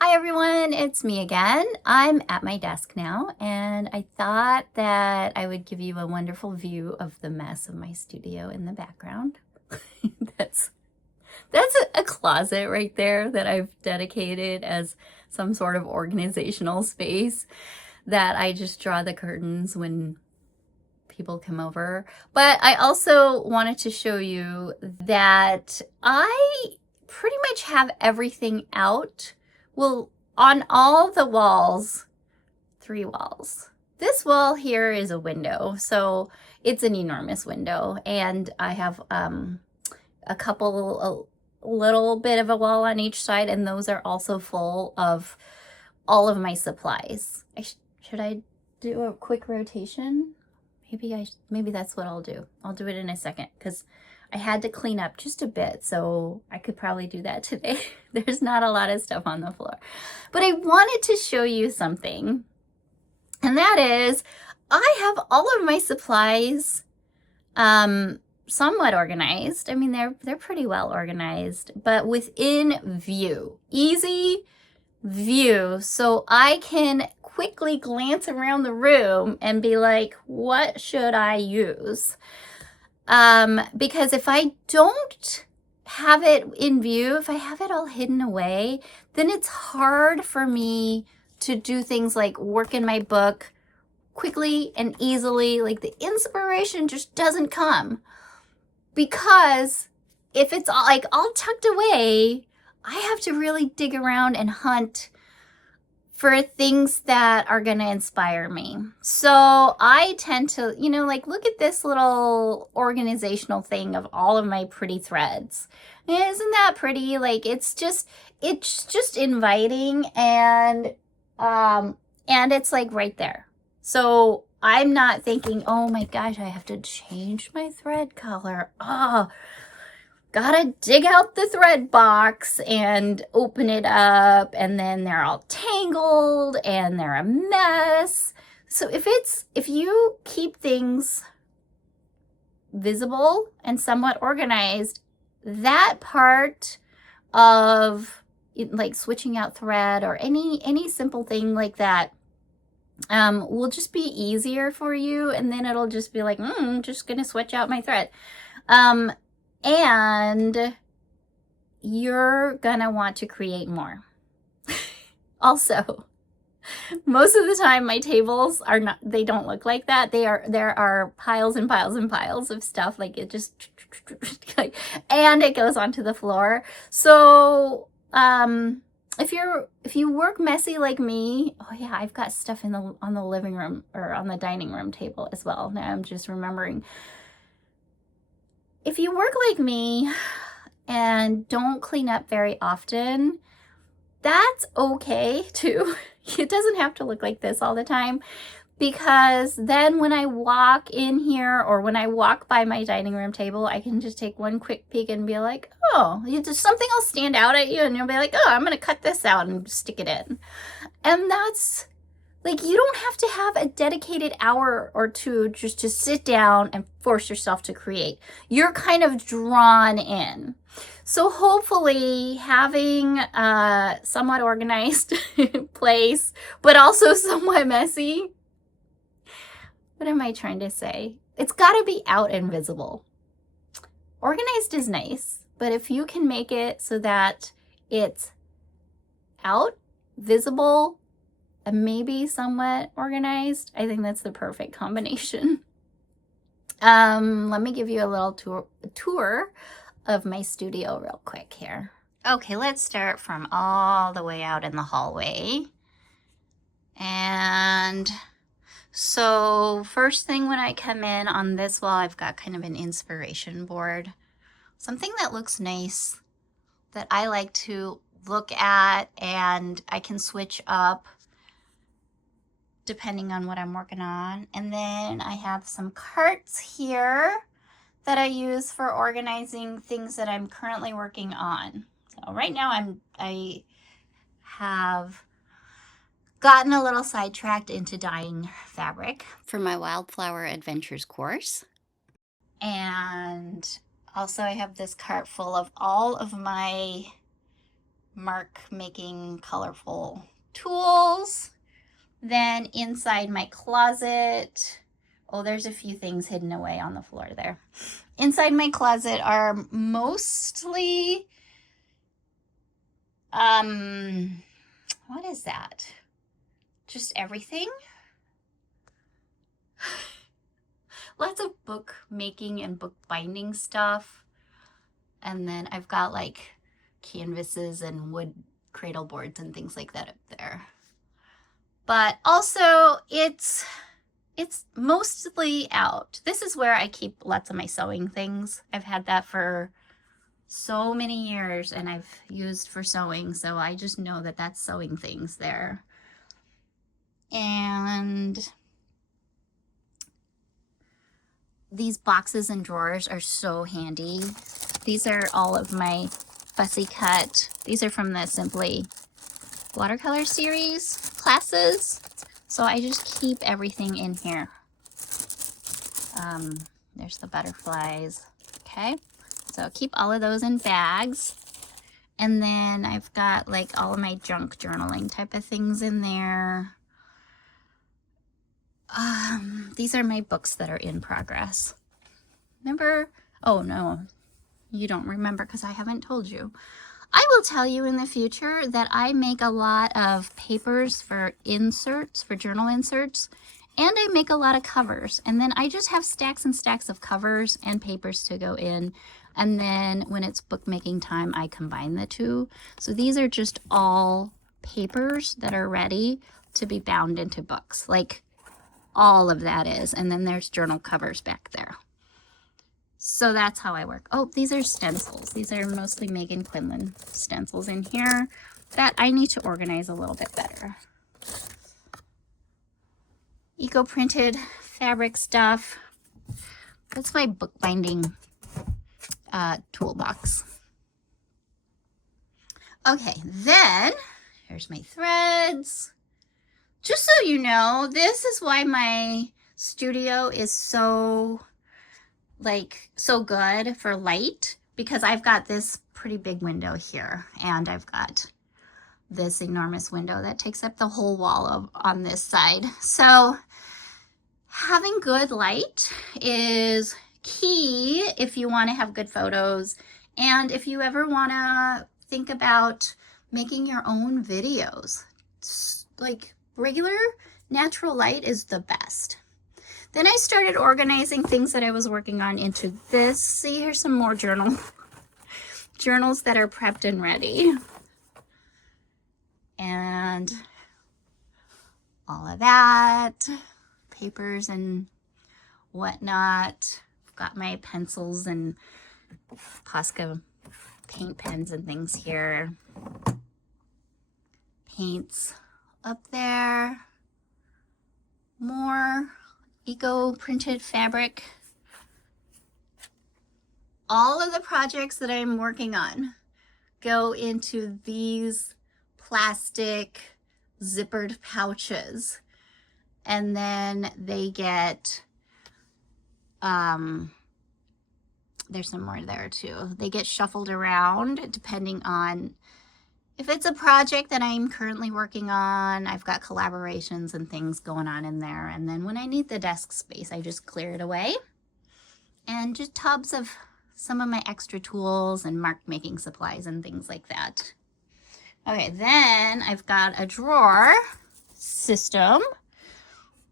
Hi everyone, it's me again. I'm at my desk now and I thought that I would give you a wonderful view of the mess of my studio in the background. That's a closet right there that I've dedicated as some sort of organizational space that I just draw the curtains when people come over. But I also wanted to show you that I pretty much have everything out. Well, on all the walls, 3 walls. This wall here is a window, so it's an enormous window, and I have a little bit of a wall on each side, and those are also full of all of my supplies. Should I do a quick rotation? Maybe that's what I'll do. I'll do it in a second because I had to clean up just a bit, so I could probably do that today. There's not a lot of stuff on the floor. But I wanted to show you something, and that is I have all of my supplies somewhat organized. I mean, they're pretty well organized, but within view. Easy view, so I can quickly glance around the room and be like, what should I use? Because if I don't have it in view, if I have it all hidden away, then it's hard for me to do things like work in my book quickly and easily. Like the inspiration just doesn't come, because if it's all tucked away, I have to really dig around and hunt for things that are going to inspire me. So I tend to, look at this little organizational thing of all of my pretty threads. Isn't that pretty? Like it's just inviting, and it's like right there. So I'm not thinking, oh my gosh, I have to change my thread color. Oh, gotta dig out the thread box and open it up, and then they're all tangled and they're a mess. So if you keep things visible and somewhat organized, that part of like switching out thread or any simple thing like that will just be easier for you, and then it'll just be like, I'm just gonna switch out my thread. And you're gonna want to create more. Also, most of the time my tables they don't look like that. There are piles and piles and piles of stuff, like it just and it goes onto the floor. So if you work messy like me, oh yeah, I've got stuff on the living room or on the dining room table as well. Now I'm just remembering. If you work like me and don't clean up very often, that's okay too. It doesn't have to look like this all the time, because then when I walk in here or when I walk by my dining room table, I can just take one quick peek and be like, oh, something will stand out at you and you'll be like, oh, I'm going to cut this out and stick it in. And that's like, you don't have to have a dedicated hour or two just to sit down and force yourself to create. You're kind of drawn in. So hopefully having a somewhat organized place, but also somewhat messy. What am I trying to say? It's got to be out and visible. Organized is nice, but if you can make it so that it's out, visible, and maybe somewhat organized, I think that's the perfect combination. Let me give you a little tour of my studio real quick here. Okay, let's start from all the way out in the hallway. And so first thing when I come in on this wall, I've got kind of an inspiration board. Something that looks nice that I like to look at, and I can switch up depending on what I'm working on. And then I have some carts here that I use for organizing things that I'm currently working on. So right now I have gotten a little sidetracked into dyeing fabric for my Wildflower Adventures course. And also I have this cart full of all of my mark making colorful tools. Then inside my closet, oh, there's a few things hidden away on the floor there. Inside my closet are mostly, what is that? Just everything. Lots of book making and book binding stuff. And then I've got like canvases and wood cradle boards and things like that up there. But also it's mostly out. This is where I keep lots of my sewing things. I've had that for so many years and I've used for sewing, so I just know that that's sewing things there. And these boxes and drawers are so handy. These are all of my fussy cut. These are from the Simply watercolor series classes. So I just keep everything in here. There's the butterflies. Okay, so keep all of those in bags. And then I've got like all of my junk journaling type of things in there. These are my books that are in progress. Remember? Oh no, you don't remember because I haven't told you. I will tell you in the future that I make a lot of papers for inserts, for journal inserts, and I make a lot of covers. And then I just have stacks and stacks of covers and papers to go in. And then when it's bookmaking time, I combine the two. So these are just all papers that are ready to be bound into books. Like all of that is. And then there's journal covers back there. So that's how I work. Oh, these are stencils. These are mostly Megan Quinlan stencils in here that I need to organize a little bit better. Eco-printed fabric stuff. That's my bookbinding toolbox. Okay, then here's my threads. Just so you know, this is why my studio is so good for light, because I've got this pretty big window here and I've got this enormous window that takes up the whole wall on this side. So having good light is key if you want to have good photos, and if you ever want to think about making your own videos. Like regular natural light is the best. Then I started organizing things that I was working on into this. See, here's some more journals that are prepped and ready. And all of that, papers and whatnot. I've got my pencils and Posca paint pens and things here. Paints up there. More eco-printed fabric. All of the projects that I'm working on go into these plastic zippered pouches, and then they get there's some more there too. They get shuffled around depending on if it's a project that I'm currently working on. I've got collaborations and things going on in there. And then when I need the desk space, I just clear it away. And just tubs of some of my extra tools and mark making supplies and things like that. Okay, then I've got a drawer system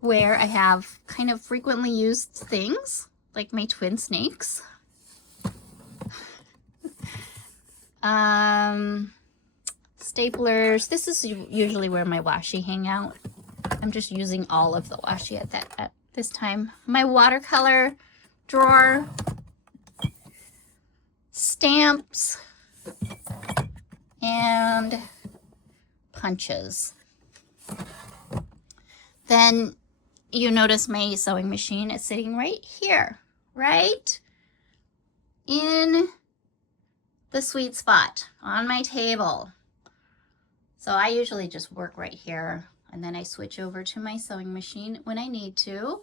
where I have kind of frequently used things like my twin snakes. Staplers. This is usually where my washi hang out. I'm just using all of the washi at this time. My watercolor drawer, stamps, and punches. Then you notice my sewing machine is sitting right here, right in the sweet spot on my table. So I usually just work right here, and then I switch over to my sewing machine when I need to.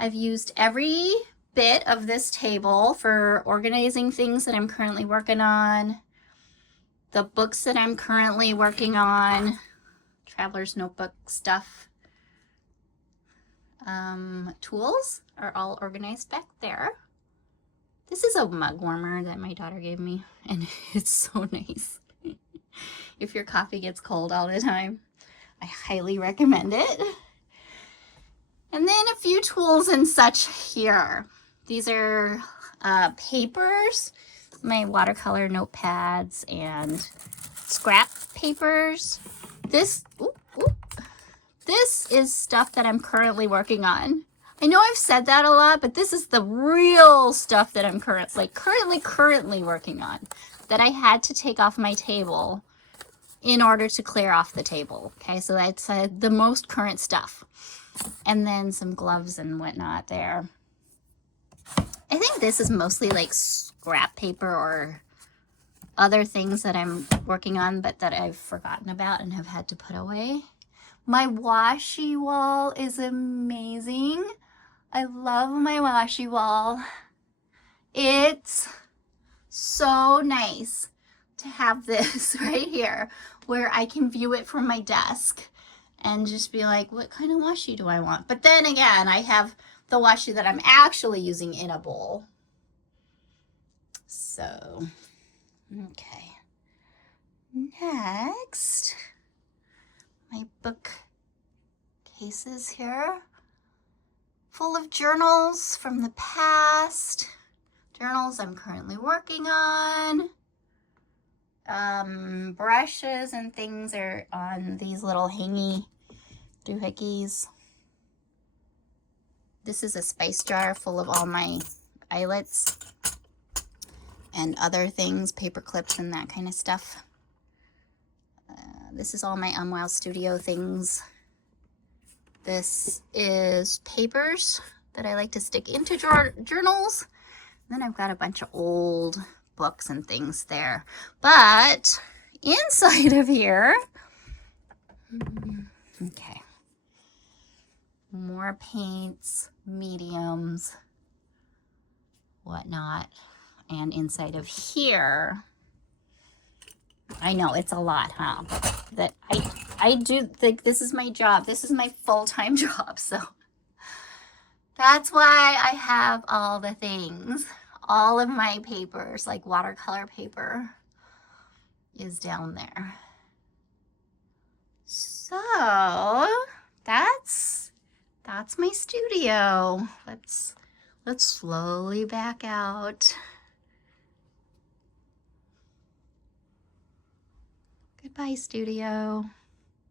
I've used every bit of this table for organizing things that I'm currently working on. the books that I'm currently working on, Traveler's Notebook stuff, tools are all organized back there. This is a mug warmer that my daughter gave me, and it's so nice. If your coffee gets cold all the time, I highly recommend it. And then a few tools and such here. These are papers, my watercolor notepads and scrap papers. This is stuff that I'm currently working on. I know I've said that a lot, but this is the real stuff that I'm currently working on, that I had to take off my table in order to clear off the table. Okay, so that's the most current stuff. And then some gloves and whatnot there. I think this is mostly like scrap paper or other things that I'm working on, but that I've forgotten about and have had to put away. My washi wall is amazing. I love my washi wall. It's so nice to have this right here where I can view it from my desk and just be like, what kind of washi do I want? But then again, I have the washi that I'm actually using in a bowl. So, okay. Next, my book cases here, full of journals from the past, journals I'm currently working on. Brushes and things are on these little hangy doohickeys. This is a spice jar full of all my eyelets and other things, paper clips and that kind of stuff. This is all my Wow Studio things. This is papers that I like to stick into journals. And then I've got a bunch of old books and things there. But inside of here, okay, more paints, mediums, whatnot. And inside of here, I know it's a lot, huh? That I do think this is my job. This is my full-time job. So that's why I have all the things. All of my papers, like watercolor paper, is down there. So that's my studio. Let's slowly back out. Goodbye, studio.